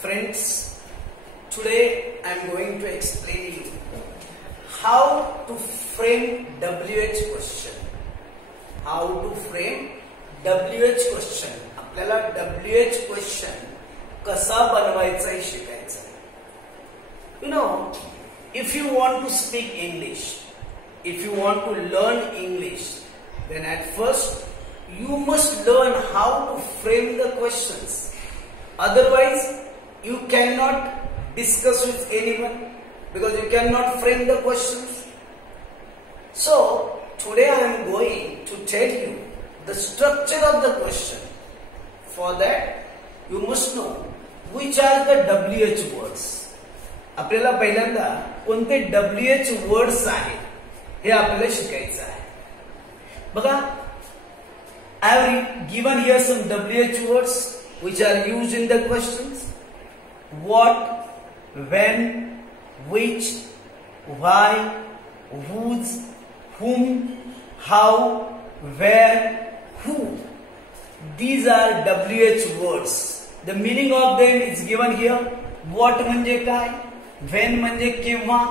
Friends, today I am going to explain you how to frame WH question. How to frame WH question. आपल्याला WH question कसा बनवायचा हे शिकायचं. You know, if you want to speak English, if you want to learn English, then at first you must learn how to frame the questions. Otherwise, you cannot discuss with anyone because you cannot frame the questions. So, today I am going to tell you the structure of the question. For that, you must know which are the WH words. आपल्याला पहिल्यांदा कोणते WH words आहेत हे आपल्याला शिकायचं आहे. बघा, I have given here some WH words which are used in the questions. What, when, which, why, whose, whom, how, where, who. These are WH words. The meaning of them is given here. What म्हणजे काय, when म्हणजे केव्हा,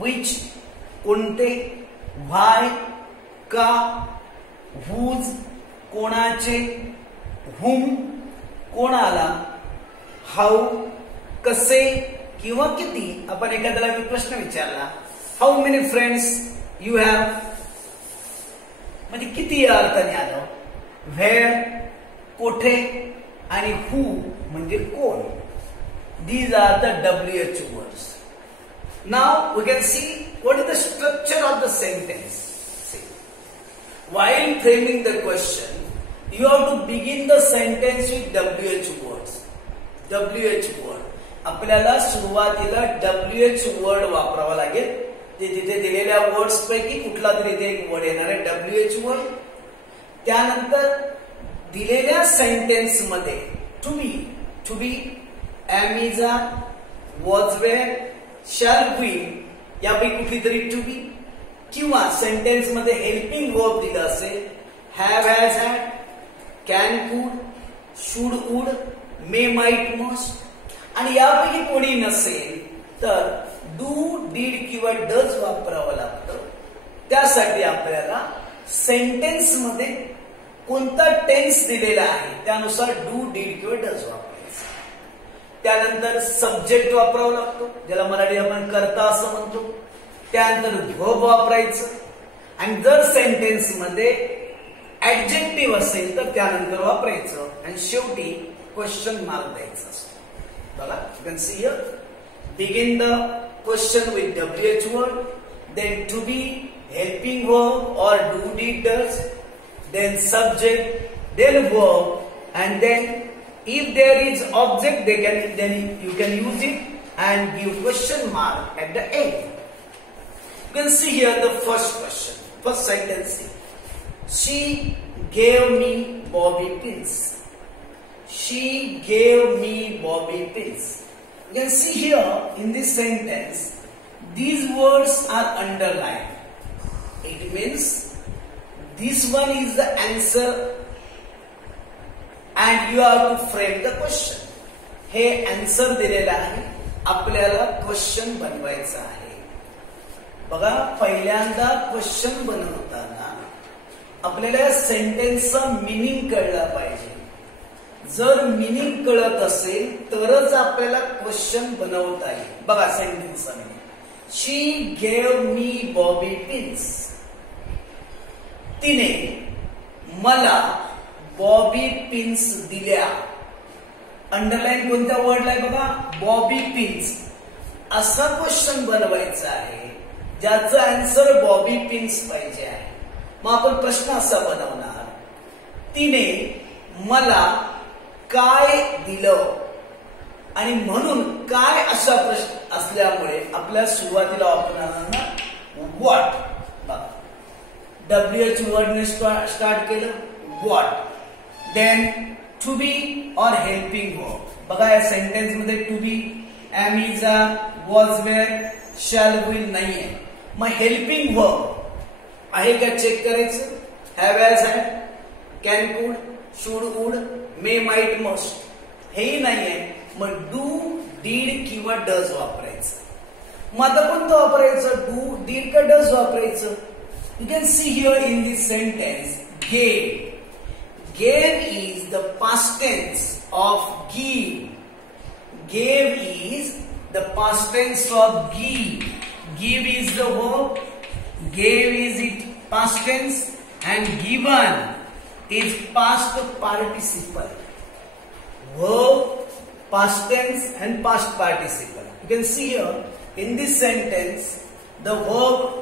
which कोणते, why का, whose कोणाचे, whom कोणाला, how कसे किंवा किती. आपण एखाद्याला प्रश्न विचारला, how many friends you have म्हणजे किती या अर्थाने आलं. व्हेअर कोठे आणि हू म्हणजे कोण. These are the WH words. Now we can see what is the structure of the sentence. While framing the question, you have to begin the sentence with WH words. WH word. आपल्याला सुरुवातीला WH word वापरावा लागेल. ते तिथे दिलेल्या words पैकी कुठला तरी ते एक वर्ड येणार आहे WH वर्ड. त्यानंतर दिलेल्या सेंटेन्स मध्ये to be am is are, was were, shall be यापैकी कुठली तरी टू बी किंवा सेंटेन्स मध्ये हेल्पिंग वर्ब दिला असेल have, has, had, can, could, should, would, may, might, must. आणि यापैकी कोणी नसेल तर डू, डीड किंवा डज वापरावं लागतं. त्यासाठी आपल्याला सेंटेन्स मध्ये कोणता टेन्स दिलेला आहे त्यानुसार डू, डीड किंवा डज वापरायचं. त्यानंतर सब्जेक्ट वापरावा लागतो, ज्याला मराठी आपण करता असं म्हणतो. त्यानंतर व्हर्ब वापरायचं. आणि जर सेंटेन्स मध्ये ऍडजेक्टिव्ह असेल तर त्यानंतर वापरायचं. आणि शेवटी क्वेश्चन मार्क द्यायचा असतो. बघा, you can see here. Begin the question with WH word, then to be, helping verb or do, did, does, then subject, then verb, and then if there is object then you can use it and give question mark at the end. You can see here the first question, first sentence. She gave me bobby pins. She gave me bobby pins. You can see here in this sentence, these words are underlined. It means this one is the answer and you have to frame the question. हे answer दिलेलं आहे, आपल्याला question बनवायचं आहे. बघा, पहिल्यांदा question बनवताना आपल्याला सेंटेन्सचा मिनिंग कळला पाहिजे. जर मिनिंग कळत असेल तरच आपल्याला क्वेश्चन बनवता येईल. बघा सेंटेन्सचा मिनिंग. शी गेव मी बॉबी पिन्स. तिने मला बॉबी पिन्स दिल्या. अंडरलाईन कोणत्या वर्डला आहे बघा, बॉबी पिन्स. असा क्वेश्चन बनवायचा आहे ज्याचं आन्सर बॉबी पिन्स पाहिजे आहे. मग आपण प्रश्न असा बनवणार, तिने मला काय दिलं. आणि म्हणून काय असा प्रश्न असल्यामुळे आपल्या सुरुवातीला वापरणार व्हॉट. WH वर्डने स्टार्ट केलं what. Then to be or helping verb. बघा या सेंटेन्स मध्ये to be, am, is, are, was, were, shall, will नाहीये. मग हेल्पिंग वर्ब आहे का चेक करायचं. have, has, had, can, could, should, would, may, might, must हेही नाहीये. मग डू, डीड किंवा डज वापरायचं. मग आता कोणतं वापरायचं, डू, डीड का डज वापरायचं. You can see here in this sentence gave. Gave is the past tense of give. Gave is the past tense of give. Give is the verb. Gave is it past tense, and given is past participle. Verb, past tense, and past participle. You can see here in this sentence the verb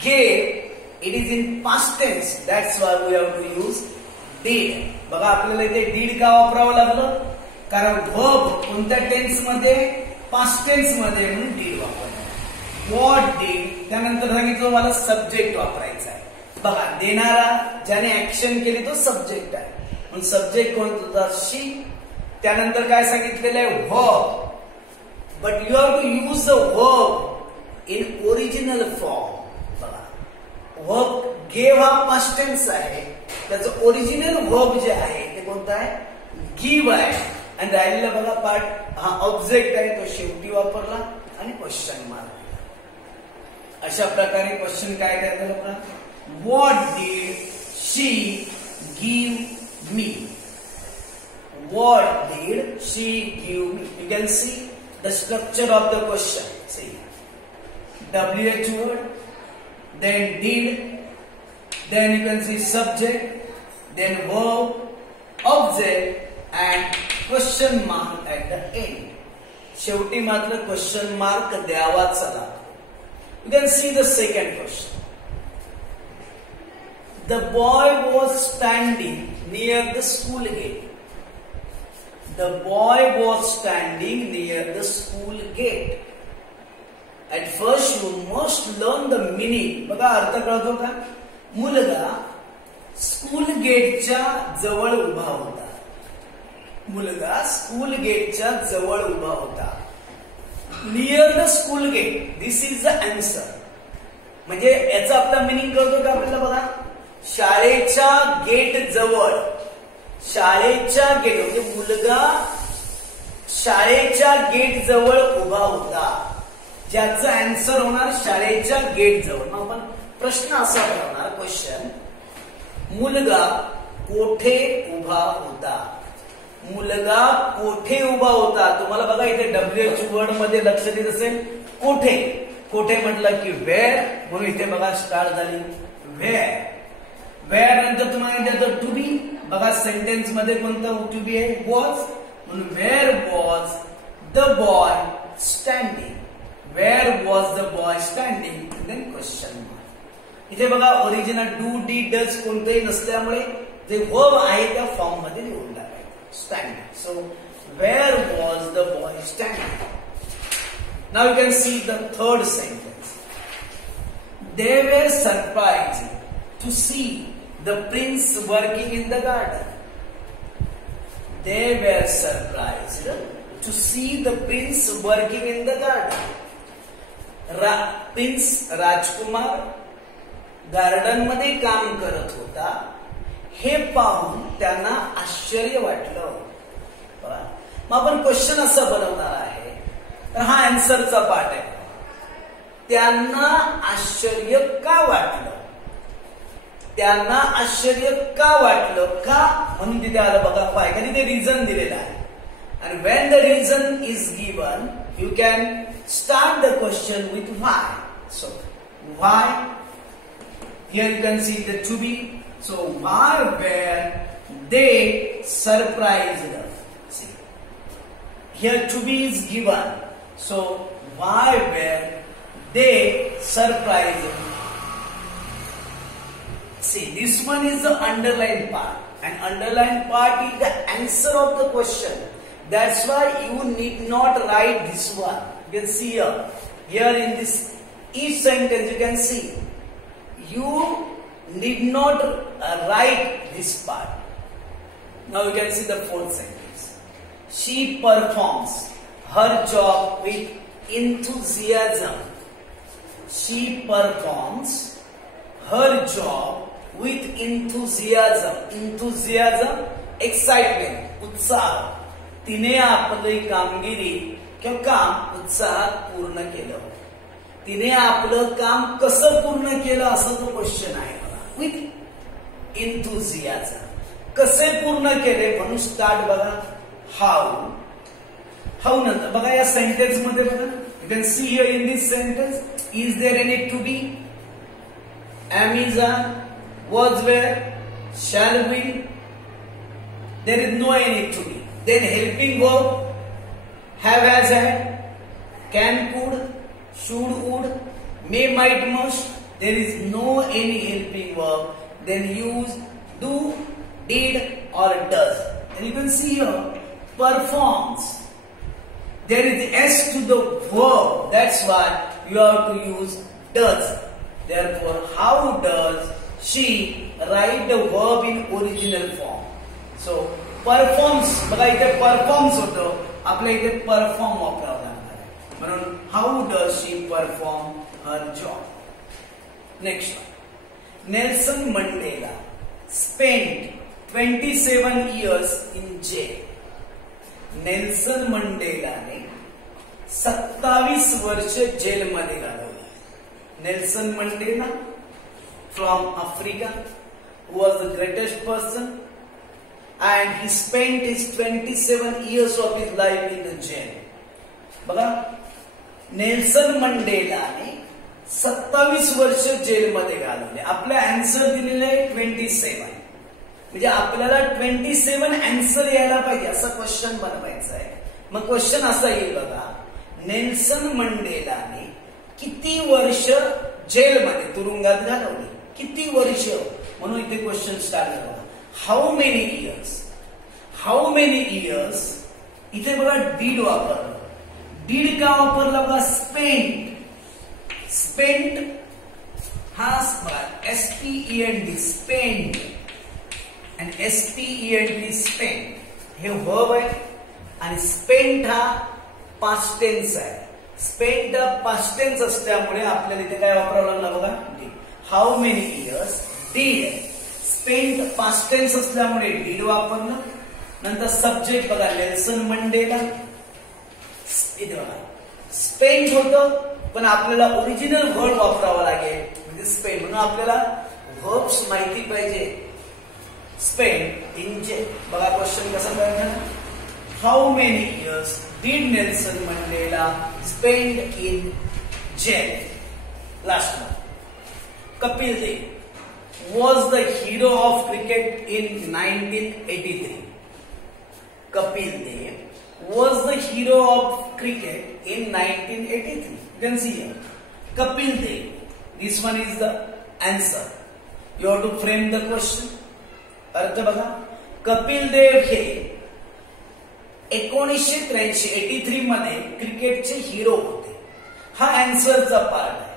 gave. It is in past tense. That's why we have to use did. बघा आपल्याला इथे did का वापरावं लागलं, कारण verb कोणत्या tense मध्ये, past tense मध्ये, म्हणून did वापरलं. व्हॉट डीड, त्यानंतर सांगितलं मला सब्जेक्ट वापरायचा आहे. बघा देणारा ज्याने ऍक्शन केली तो सब्जेक्ट आहे, म्हणून सब्जेक्ट कोणता होता, शी. त्यानंतर काय सांगितलेलं आहे, verb. But you have to use the verb in original form. बघा वर्ब गेव हा पास्ट टेन्स आहे, त्याचं ओरिजिनल वर्ब जे आहे ते कोणतं आहे, गिव्ह आहे. आणि राहिलेला बघा पार्ट हा ऑब्जेक्ट आहे, तो शेवटी वापरला आणि क्वेश्चन मार्क. अशा प्रकारे क्वेश्चन काय करतात बघा, what did she give me. What did she give me. You can see the structure of the question. See WH word, then did, then you can see subject, then verb, object and question mark at the end. शेवटी मात्र question mark द्यावाच लागतो. You can see the second question. The boy was standing near the school gate. The boy was standing near the school gate. At first you must learn the meaning. बघा अर्थ कळतो का. मुलगा school गेटच्या जवळ उभा होता. मुलगा स्कूल गेटच्या जवळ उभा होता. Near the school gate, this is the answer. म्हणजे याचा आपला मिनिंग कळतो का आपल्याला. बघा शाळेच्या गेट जवळ, शाळेच्या गेट म्हणजे मुलगा शाळेच्या गेट जवळ उभा होता, ज्याचं आन्सर होणार शाळेच्या गेट जवळ. मग आपण प्रश्न असा बनवणार, क्वेश्चन, मुलगा कोठे उभा होता. मुलगा कोठे उभा होता. तुम्हाला बघा इथे WH वर्ड मध्ये लक्ष देत असेल, कोठे. कोठे म्हटलं की वेअर, म्हणून इथे बघा स्टार्ट झाली वेअर. वेअर नंतर तुम्हाला येतं टू बी. बघा सेंटेन्स मध्ये कोणतं टू बी आहे, वॉज, म्हणून where was the boy standing. Where was the boy standing, then question mark. इथे बघा ओरिजिनल डू, डी, डज कोणतेही नसल्यामुळे जे वर्ब आहे त्या फॉर्म मध्ये लिहून टाकायचं, standing. So where was the boy standing. Now you can see the third sentence. They were surprised to see the prince working in the garden. They were surprised to see the prince working in the garden. Prince Rajkumar garden मध्ये काम करत होता, हे पाहून त्यांना आश्चर्य वाटलं. मग आपण क्वेश्चन असं बनवणार आहे, तर हा आन्सरचा पार्ट आहे. त्यांना आश्चर्य का वाटलं. त्यांना आश्चर्य का वाटलं, का म्हणून तिथे आलं बघा पाय, कारण तिथे रिझन दिलेला आहे. आणि when the reason is given, you can start the question with why. So why, here you can see the to be. So why were they surprised. See, here to be is given. So why were they surprised. See, this one is the underlined part, and underlined part is the answer of the question. That's why you need not write this one. You can see here in this each sentence you can see you need not write this part. Now you can see the fourth sentence. She performs her job with enthusiasm. She performs her job with enthusiasm. Enthusiasm, excitement, उत्साह. तिने आपली कामगिरी किंवा काम उत्साहात पूर्ण केलं. तिने आपलं काम कसं पूर्ण केलं असं तो क्वेश्चन आहे बघा. विथ एन्थुझियाझम. कसे पूर्ण केले म्हणून स्टार्ट बघा. हाऊ नंतर बघा या सेंटेन्स मध्ये बघा. You can see here in this sentence. Is there any to be, am is are, was were, shall be. There is no any to be. Then helping verb, have, has, had, can, could, should, would, may, might, must. There is no any helping verb. Then use do, did or does. And you can see here performs. There is s to the verb. That's why you have to use does. Therefore, how does she write the verb in original form? So, performs. बघा इथे performs होतं. आपल्या इथे perform वापरावं लागणार आहे. म्हणून how does she perform her job? Next one. Nelson Mandela spent 27 years in jail. Nelson मंडेलाने 27 वर्ष जेलमध्ये घालवली. Nelson Mandela from Africa, who was the greatest person, and he spent his 27 years of his life in the jail. बघा Nelson मंडेलाने 27 वर्ष जेलमध्ये घालवले. आपलं answer दिलेलं आहे 27. म्हणजे आपल्याला 27 आन्सर यायला पाहिजे असा क्वेश्चन बनवायचा आहे. मग क्वेश्चन असा येईल बघा. नेल्सन मंडेलाने किती वर्ष जेलमध्ये तुरुंगात घालवली. किती वर्ष म्हणून इथे क्वेश्चन स्टार्ट झाला. How many years. How many years इथे बघा डीड वापरलं. डीड का वापरला बघा. स्पेंट. स्पेंट हा बघा SPENT स्पेंट आणि SPENT स्पेंट हे वर्ब आहे आणि स्पेंट हा पास्ट टेन्स आहे. स्पेंट पास्ट टेन्स असल्यामुळे आपल्याला इथे काय वापरावं लागलं बघा. How many years did. Spent past tense असल्यामुळे डीड वापरलं. नंतर सब्जेक्ट बघा नेल्सन मंडेला. इथे बघा स्पेंट होतं पण आपल्याला ओरिजिनल वर्ड वापरावा लागेल म्हणजे स्पेंट. म्हणून आपल्याला वर्ब्स माहिती पाहिजे. Spent in jail. बघा क्वेश्चन कसा करणार. How many years did Nelson Mandela spend in jail? Last one. Kapil Dev was the hero of cricket in 1983. Kapil Dev was the hero of cricket in 1983. You can see here. Kapil Dev. This one is the answer. You have to frame the question. अर्थ बघा. कपिल देव हे 1983 मध्ये क्रिकेटचे hero होते. हा आन्सरचा part आहे.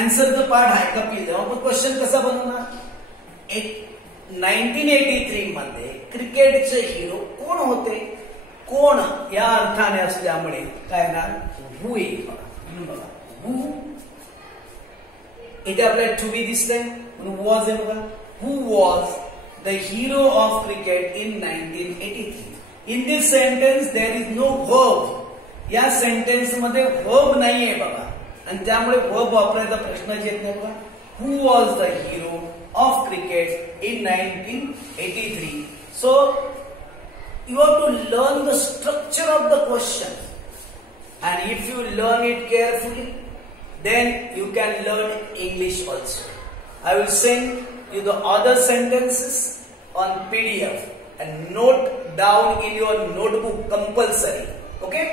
आन्सरचा part आहे कपिल देव. पण क्वेश्चन कसा बनवणार. 1983 मध्ये क्रिकेटचे हिरो कोण होते. कोण या अर्थाने असल्यामुळे काय ना हु येईल बघा. हु इथे आपल्याला टू बी दिसतंय म्हणून वॉज आहे बघा. Who was the hero of cricket in 1983. In this sentence there is no verb. या सेंटेन्स मध्ये वर्ब नाहीये बघा आणि त्यामुळे वर्ब वापरायचा प्रश्नच येत नाही बघा. Who was the hero of cricket in 1983? So you have to learn the structure of the question, and if you learn it carefully, then you can learn English also. I will send you the other sentences on PDF and note down in your notebook compulsory. Okay?